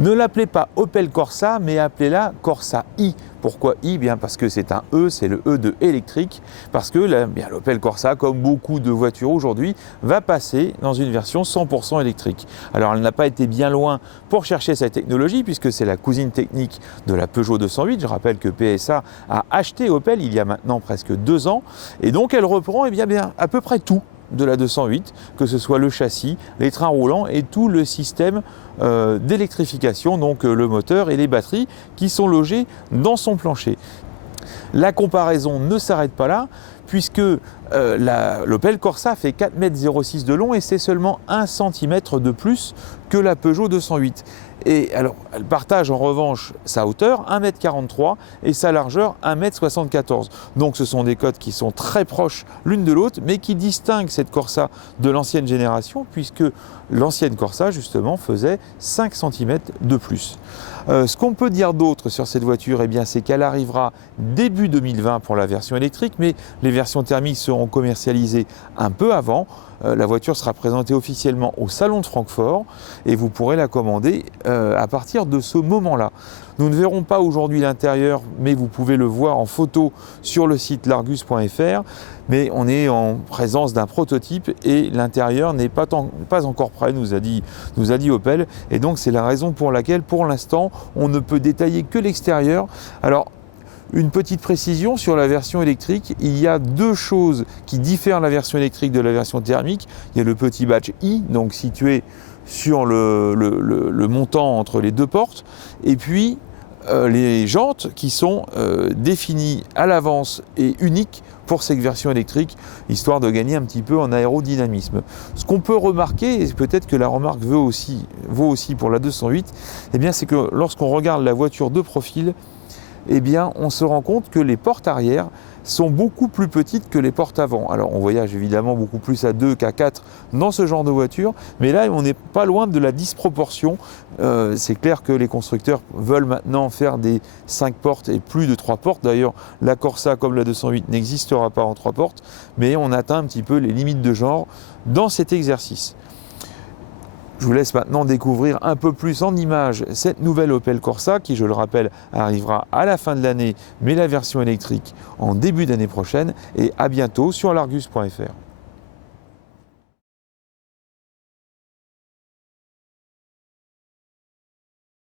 Ne l'appelez pas Opel Corsa, mais appelez-la Corsa i. Pourquoi i? Bien parce que c'est un E, c'est le E de électrique, parce que l'Opel Corsa, comme beaucoup de voitures aujourd'hui, va passer dans une version 100% électrique. Alors elle n'a pas été bien loin pour chercher cette technologie, puisque c'est la cousine technique de la Peugeot 208. Je rappelle que PSA a acheté Opel il y a maintenant presque 2 ans, et donc elle reprend à peu près tout de la 208, que ce soit le châssis, les trains roulants et tout le système d'électrification, donc le moteur et les batteries qui sont logés dans son plancher. La comparaison ne s'arrête pas là, puisque l'Opel Corsa fait 4,06 m de long et c'est seulement 1 cm de plus que la Peugeot 208. Et alors, elle partage en revanche sa hauteur, 1,43 m, et sa largeur, 1,74 m. Donc ce sont des cotes qui sont très proches l'une de l'autre, mais qui distinguent cette Corsa de l'ancienne génération, puisque l'ancienne Corsa, justement, faisait 5 cm de plus. Ce qu'on peut dire d'autre sur cette voiture, c'est qu'elle arrivera début 2020 pour la version électrique, mais les versions thermiques seront commercialisées un peu avant. La voiture sera présentée officiellement au Salon de Francfort et vous pourrez la commander à partir de ce moment-là. Nous ne verrons pas aujourd'hui l'intérieur, mais vous pouvez le voir en photo sur le site largus.fr. Mais on est en présence d'un prototype et l'intérieur n'est pas encore prêt, nous a dit Opel. Et donc c'est la raison pour laquelle, pour l'instant, on ne peut détailler que l'extérieur. Alors, une petite précision sur la version électrique, il y a 2 choses qui diffèrent la version électrique de la version thermique. Il y a le petit badge I, donc situé sur le montant entre les 2 portes, et puis les jantes qui sont définies à l'avance et uniques pour cette version électrique, histoire de gagner un petit peu en aérodynamisme. Ce qu'on peut remarquer, et peut-être que la remarque vaut aussi pour la 208, c'est que lorsqu'on regarde la voiture de profil, on se rend compte que les portes arrière sont beaucoup plus petites que les portes avant. Alors on voyage évidemment beaucoup plus à 2 qu'à 4 dans ce genre de voiture, mais là on n'est pas loin de la disproportion. C'est clair que les constructeurs veulent maintenant faire des 5 portes et plus de 3 portes. D'ailleurs la Corsa comme la 208 n'existera pas en 3 portes, mais on atteint un petit peu les limites de genre dans cet exercice. Je vous laisse maintenant découvrir un peu plus en images cette nouvelle Opel Corsa qui, je le rappelle, arrivera à la fin de l'année, mais la version électrique en début d'année prochaine. Et à bientôt sur largus.fr.